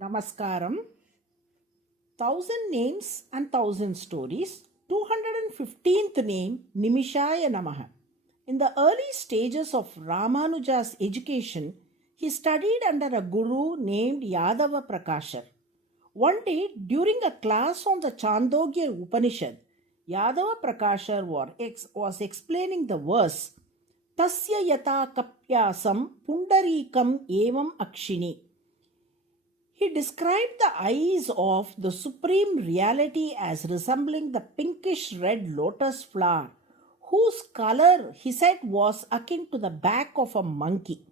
Namaskaram. 1000 Names and 1000 Stories. 215th name, NIMISHAYA NAMAH. In the early stages of Ramanuja's education, he studied under a guru named Yadava Prakashar. One day, during a class on the Chandogya Upanishad, Yadava Prakashar was explaining the verse Tasya yata kapyasam pundarikam evam akshini. He described the eyes of the Supreme Reality as resembling the pinkish red lotus flower, whose color, he said, was akin to the back of a monkey.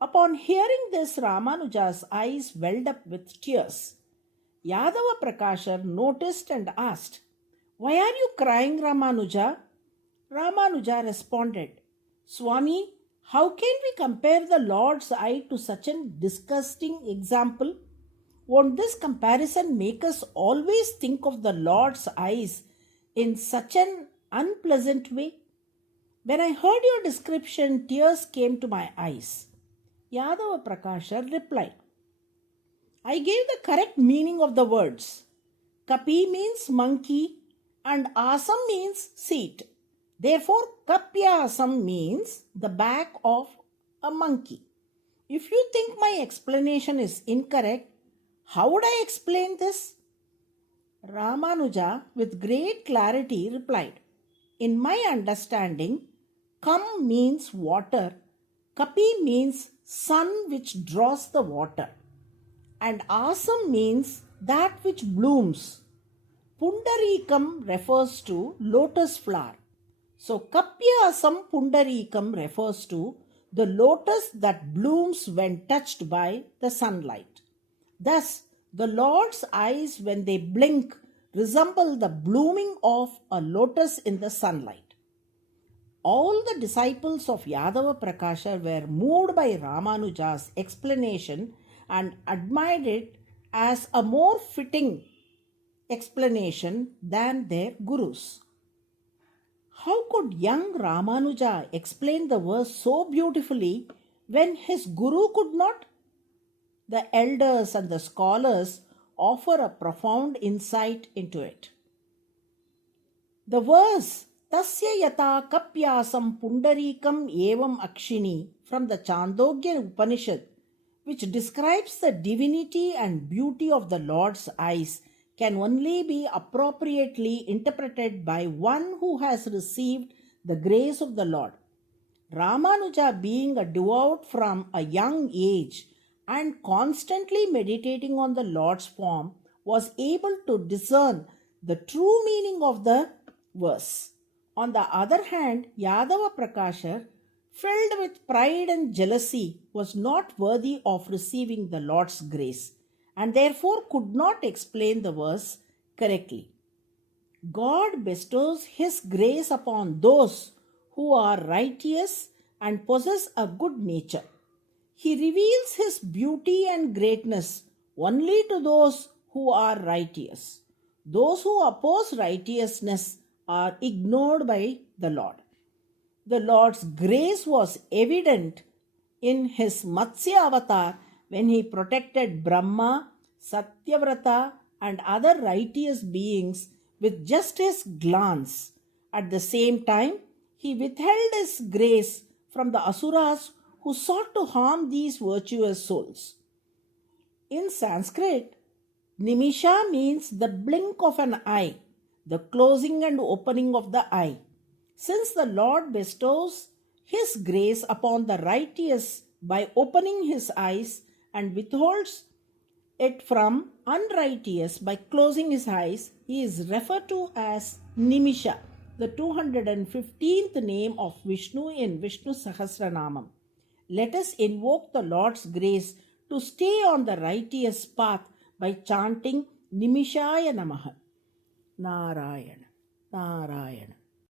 Upon hearing this, Ramanuja's eyes welled up with tears. Yadava Prakashar noticed and asked, "Why are you crying, Ramanuja?" Ramanuja responded, "Swami, how can we compare the Lord's eye to such a disgusting example? Won't this comparison make us always think of the Lord's eyes in such an unpleasant way?" When I heard your description, tears came to my eyes. Yadava Prakashar replied, "I gave the correct meaning of the words. Kapi means monkey and asam means seat. Therefore, kapyasam means the back of a monkey. If you think my explanation is incorrect, how would I explain this?" Ramanuja, with great clarity, replied, "In my understanding, Kam means water, Kapi means sun which draws the water, and Asam means that which blooms. Pundarikam refers to lotus flower. So Kapyasam Pundarikam refers to the lotus that blooms when touched by the sunlight. Thus, the Lord's eyes, when they blink, resemble the blooming of a lotus in the sunlight." All the disciples of Yadava Prakashar were moved by Ramanuja's explanation and admired it as a more fitting explanation than their gurus. How could young Ramanuja explain the verse so beautifully when his guru could not? The elders and the scholars offer a profound insight into it. The verse Tasya yata kapyasam pundarikam evam akshini from the Chandogya Upanishad, which describes the divinity and beauty of the Lord's eyes, can only be appropriately interpreted by one who has received the grace of the Lord. Ramanuja, being a devout from a young age and constantly meditating on the Lord's form, was able to discern the true meaning of the verse. On the other hand, Yadava Prakashar, filled with pride and jealousy, was not worthy of receiving the Lord's grace and therefore could not explain the verse correctly. God bestows His grace upon those who are righteous and possess a good nature. He reveals His beauty and greatness only to those who are righteous. Those who oppose righteousness are ignored by the Lord. The Lord's grace was evident in His Matsya avatar when He protected Brahma, Satyavrata, and other righteous beings with just His glance. At the same time, He withheld His grace from the Asuras who sought to harm these virtuous souls. In Sanskrit, Nimisha means the blink of an eye, the closing and opening of the eye. Since the Lord bestows His grace upon the righteous by opening His eyes and withholds it from unrighteous by closing His eyes, He is referred to as Nimisha, the 215th name of Vishnu in Vishnu Sahasranamam. Let us invoke the Lord's grace to stay on the righteous path by chanting Nimishaya Namaha. Narayana, Narayana.